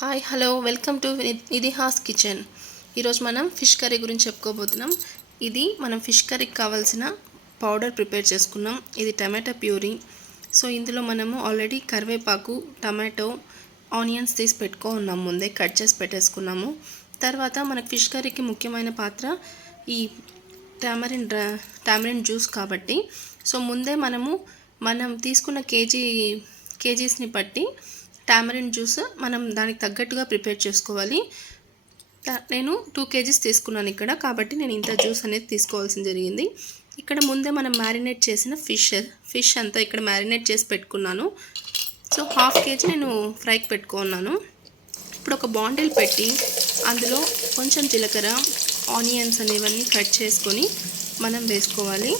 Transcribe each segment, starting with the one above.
Hi hello welcome to Nidhi's kitchen. ఈరోజు మనం fish curry గురించి చెప్పుకోబోతున్నాం. ఇది మనం ఫిష్ కర్రీకి కావాల్సిన పౌడర్ ప్రిపేర్ చేసుకున్నాం. ఇది టమాటా ప్యూరీ. సో ఇందులో మనము ఆల్రెడీ కరివేపాకు టమాటో ఆనియన్స్ తీసి పెట్టుకో ఉన్నాం ముందే కట్ చేసి పెట్టేసుకున్నాము. తర్వాత మనకు ఫిష్ కర్రీకి ముఖ్యమైన పాత్ర ఈ టామరిన్ టామరిన్ జ్యూస్ కాబట్టి. సో ముందే మనము మనం తీసుకున్న కేజీ కేజీస్ని బట్టి టామరిన్ జ్యూస్ మనం దానికి తగ్గట్టుగా ప్రిపేర్ చేసుకోవాలి. నేను టూ కేజీస్ తీసుకున్నాను ఇక్కడ కాబట్టి నేను ఇంత జ్యూస్ అనేది తీసుకోవాల్సి జరిగింది. ఇక్కడ ముందే మనం మ్యారినేట్ చేసిన ఫిష్ ఫిష్ అంతా ఇక్కడ మ్యారినేట్ చేసి పెట్టుకున్నాను. సో హాఫ్ కేజీ నేను ఫ్రైకి పెట్టుకున్నాను. ఇప్పుడు ఒక బాండిల్ పెట్టి అందులో కొంచెం జీలకర్ర ఆనియన్స్ అనేవన్నీ కట్ చేసుకొని మనం వేసుకోవాలి.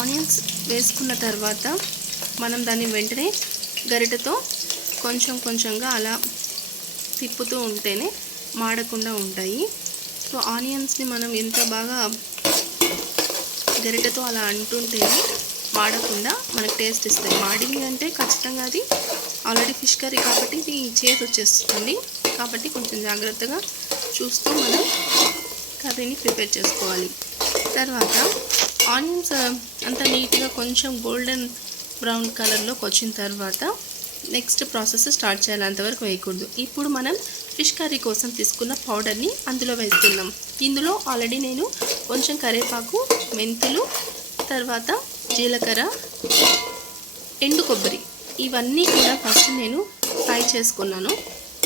ఆనియన్స్ వేసుకున్న తర్వాత మనం దాన్ని వెంటనే గరిటతో కొంచెం కొంచెంగా అలా తిప్పుతూ ఉంటేనే మాడకుండా ఉంటాయి. సో ఆనియన్స్ని మనం ఎంత బాగా గరిటెతో అలా అంటుంటేనే మాడకుండా మనకు టేస్ట్ ఇస్తాయి. మాడింది అంటే ఖచ్చితంగా అది ఆల్రెడీ ఫిష్ కర్రీ కాబట్టి ఇది చేతి వచ్చేస్తుంది. కాబట్టి కొంచెం జాగ్రత్తగా చూస్తూ మనం కర్రీని ప్రిపేర్ చేసుకోవాలి. తర్వాత ఆనియన్స్ అంత నీట్గా కొంచెం గోల్డెన్ బ్రౌన్ కలర్లోకి వచ్చిన తర్వాత నెక్స్ట్ ప్రాసెస్ స్టార్ట్ చేయాలి అంతవరకు వేయకూడదు. ఇప్పుడు మనం ఫిష్ కర్రీ కోసం తీసుకున్న పౌడర్ని అందులో వేస్తున్నాం ఇందులో ఆల్రెడీ నేను కొంచెం కరివేపాకు మెంతులు తర్వాత జీలకర్ర ఎండు కొబ్బరి ఇవన్నీ కూడా ఫస్ట్ నేను ఫ్రై చేసుకున్నాను.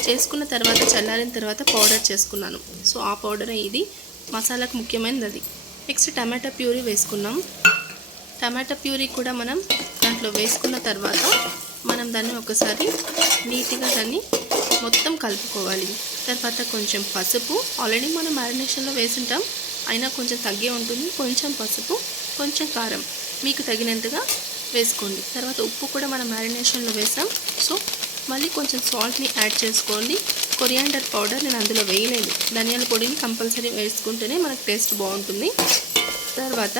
చేసుకున్న తర్వాత చల్లారిన తర్వాత పౌడర్ చేసుకున్నాను. సో ఆ పౌడరే ఇది. మసాలాకు ముఖ్యమైనది అది. నెక్స్ట్ టమాటా ప్యూరీ వేసుకున్నాం టమాటా ప్యూరీ కూడా మనం దాంట్లో వేసుకున్న తర్వాత మనం దాన్ని ఒకసారి నీట్గా దాన్ని మొత్తం కలుపుకోవాలి. తర్వాత కొంచెం పసుపు ఆల్రెడీ మనం మ్యారినేషన్లో వేసుంటాం. అయినా కొంచెం తగ్గే ఉంటుంది. కొంచెం పసుపు కొంచెం కారం. మీకు తగినంతగా వేసుకోండి. తర్వాత ఉప్పు కూడా మనం మ్యారినేషన్లో వేసాం. సో మళ్ళీ కొంచెం సాల్ట్ని యాడ్ చేసుకోండి. కొరియాండర్ పౌడర్ నేను అందులో వేయలేదు. ధనియాల పొడిని కంపల్సరీ వేసుకుంటేనే మనకు టేస్ట్ బాగుంటుంది. తర్వాత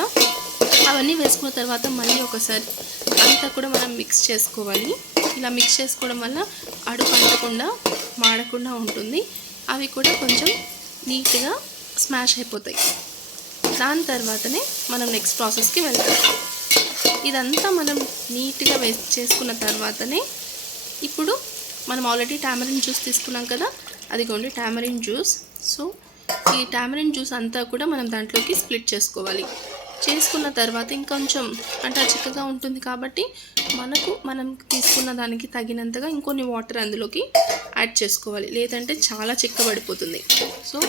అవన్నీ వేసుకున్న తర్వాత మళ్ళీ ఒకసారి అంతా కూడా మనం మిక్స్ చేసుకోవాలి. ఇలా మిక్స్ చేసుకోవడం వల్ల అడుగు అంటకుండా మాడకుండా ఉంటుంది. అవి కూడా కొంచెం నీట్గా స్మాష్ అయిపోతాయి. దాని తర్వాతనే మనం నెక్స్ట్ ప్రాసెస్కి వెళ్తాం. ఇదంతా మనం నీట్గా వేస్ట్ చేసుకున్న తర్వాతనే ఇప్పుడు మనం ఆల్రెడీ టామరిన్ జ్యూస్ తీసుకున్నాం కదా అదిగోండి టామరిన్ జ్యూస్ సో ఈ టామరిన్ జ్యూస్ అంతా కూడా మనం దాంట్లోకి స్ప్లిట్ చేసుకోవాలి. చేసుకున్న తర్వాత ఇంకొంచెం అంటే చిక్కగా ఉంటుంది కాబట్టి మనకు మనం తీసుకున్న దానికి తగినంతగా ఇంకొన్ని వాటర్ అందులోకి యాడ్ చేసుకోవాలి. లేదంటే చాలా చిక్కబడిపోతుంది. సో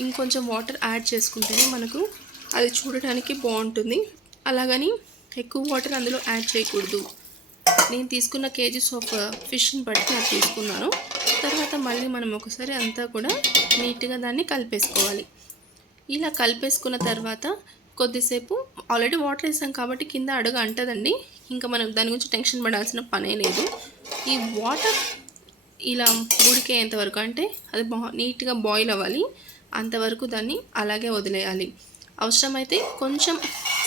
ఇంకొంచెం వాటర్ యాడ్ చేసుకుంటేనే మనకు అది చూడటానికి బాగుంటుంది. అలాగని ఎక్కువ వాటర్ అందులో యాడ్ చేయకూడదు. నేను తీసుకున్న కేజీస్ ఆఫ్ ఫిష్ని బట్టి నాకు తీసుకున్నాను. తర్వాత మళ్ళీ మనం ఒకసారి అంతా కూడా నీట్గా దాన్ని కలిపేసుకోవాలి. ఇలా కలిపేసుకున్న తర్వాత కొద్దిసేపు ఆల్రెడీ వాటర్ వేసాం కాబట్టి కింద అడుగు అంటదండి. ఇంకా మనం దాని గురించి టెన్షన్ పడాల్సిన పనే లేదు. ఈ వాటర్ ఇలా ఉడికేంత వరకు అంటే అది బా నీట్గా బాయిల్ అవ్వాలి. అంతవరకు దాన్ని అలాగే వదిలేయాలి. అవసరమైతే కొంచెం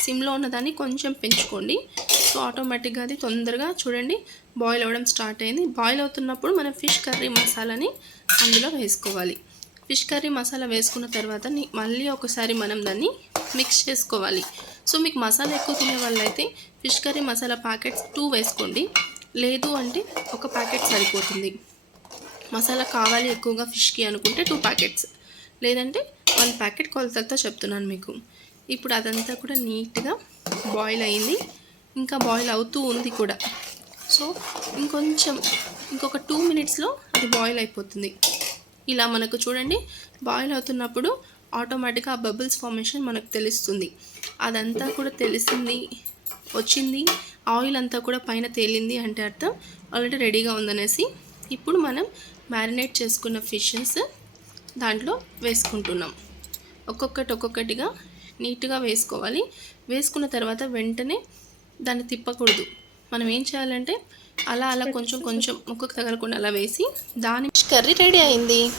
సిమ్లో ఉన్నదాన్ని కొంచెం పెంచుకోండి. సో ఆటోమేటిక్గా అది తొందరగా చూడండి బాయిల్ అవ్వడం స్టార్ట్ అయింది. బాయిల్ అవుతున్నప్పుడు మనం ఫిష్ కర్రీ మసాలాని అందులో వేసుకోవాలి. ఫిష్ కర్రీ మసాలా వేసుకున్న తర్వాత మళ్ళీ ఒకసారి మనం దాన్ని మిక్స్ చేసుకోవాలి. సో మీకు మసాలా ఎక్కువ తినే వాళ్ళైతే fish curry masala packets two వేసుకోండి. లేదు అంటే ఒక ప్యాకెట్ సరిపోతుంది. మసాలా కావాలి ఎక్కువగా ఫిష్కి అనుకుంటే టూ ప్యాకెట్స్. లేదంటే వన్ ప్యాకెట్ కొలతలతో చెప్తున్నాను మీకు. ఇప్పుడు అదంతా కూడా నీట్గా బాయిల్ అయింది. ఇంకా బాయిల్ అవుతూ ఉంది కూడా. సో ఇంకొంచెం ఇంకొక టూ మినిట్స్లో అది బాయిల్ అయిపోతుంది. ఇలా మనకు చూడండి బాయిల్ అవుతున్నప్పుడు ఆటోమేటిక్గా ఆ బబుల్స్ ఫార్మేషన్ మనకు తెలుస్తుంది. అదంతా కూడా తెలిసింది వచ్చింది. ఆయిల్ అంతా కూడా పైన తేలింది అంటే అర్థం. ఆల్రెడీ రెడీగా ఉందనేసి ఇప్పుడు మనం మ్యారినేట్ చేసుకున్న ఫిషెస్ దాంట్లో వేసుకుంటున్నాం. ఒక్కొక్కటి ఒక్కొక్కటిగా నీట్గా వేసుకోవాలి. వేసుకున్న తర్వాత వెంటనే దాన్ని తిప్పకూడదు. మనం ఏం చేయాలంటే అలా అలా కొంచెం కొంచెం ముక్కకు తగలకుండా అలా వేసి దాని కర్రీ రెడీ అయింది.